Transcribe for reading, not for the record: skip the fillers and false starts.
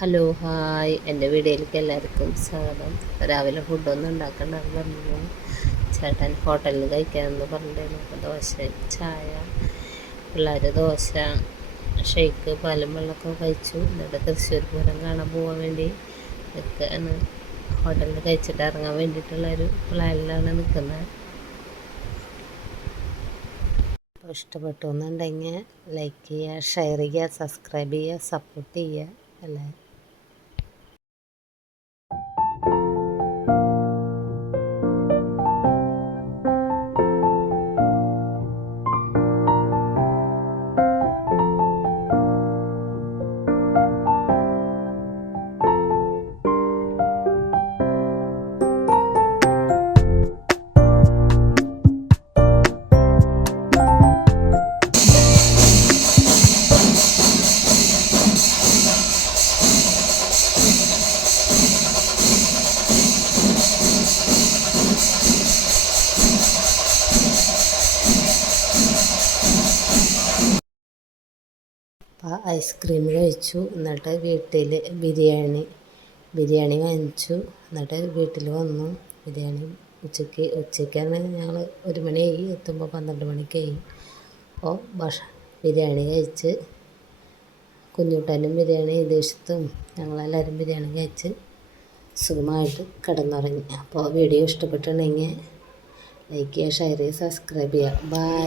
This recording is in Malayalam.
ഹലോ ഹായ്, എൻ്റെ വീഡിയോയിലേക്ക് എല്ലാവർക്കും സ്വാഗതം. രാവിലെ ഫുഡൊന്നും ഉണ്ടാക്കണ്ടെന്ന് പറഞ്ഞു. ചേട്ടൻ ഹോട്ടലിൽ കഴിക്കാമെന്ന് പറഞ്ഞിട്ടുണ്ടായിരുന്നു. അപ്പോൾ ദോശ, ചായ, പിള്ളേർ ദോശ, ഷെയ്ക്ക്, പാലും വെള്ളമൊക്കെ കഴിച്ചു. എന്നിട്ട് തൃശ്ശൂർ പൂരം കാണാൻ പോകാൻ വേണ്ടി നിൽക്കുകയാണ്. ഹോട്ടലിൽ കഴിച്ചിട്ട് ഇറങ്ങാൻ വേണ്ടിയിട്ടുള്ളൊരു പ്ലാനിലാണ് നിൽക്കുന്നത്. അപ്പോൾ ഇഷ്ടപ്പെട്ടു എന്നുണ്ടെങ്കിൽ ലൈക്ക് ചെയ്യുക, ഷെയർ ചെയ്യുക, സബ്സ്ക്രൈബ് ചെയ്യുക, സപ്പോർട്ട് ചെയ്യുക അല്ലേ. അപ്പോൾ ഐസ്ക്രീം കഴിച്ചു. എന്നിട്ട് വീട്ടിൽ ബിരിയാണി വാങ്ങിച്ചു. എന്നിട്ട് വീട്ടിൽ വന്നു. ബിരിയാണി ഉച്ചയ്ക്കാണ് ഞങ്ങൾ 1 മണിയായി, എത്തുമ്പോൾ 12 മണിക്കായി. അപ്പോൾ ബിരിയാണി കഴിച്ച്, കുഞ്ഞുട്ടനും ബിരിയാണി, ദേശത്തും ഞങ്ങളെല്ലാവരും ബിരിയാണി കഴിച്ച് സുഖമായിട്ട് കിടന്നുറങ്ങി. അപ്പോൾ വീഡിയോ ഇഷ്ടപ്പെട്ടിട്ടുണ്ടെങ്കിൽ ലൈക്ക് ചെയ്യുക, ഷെയർ ചെയ്യുക, സബ്സ്ക്രൈബ് ചെയ്യുക. ബൈ.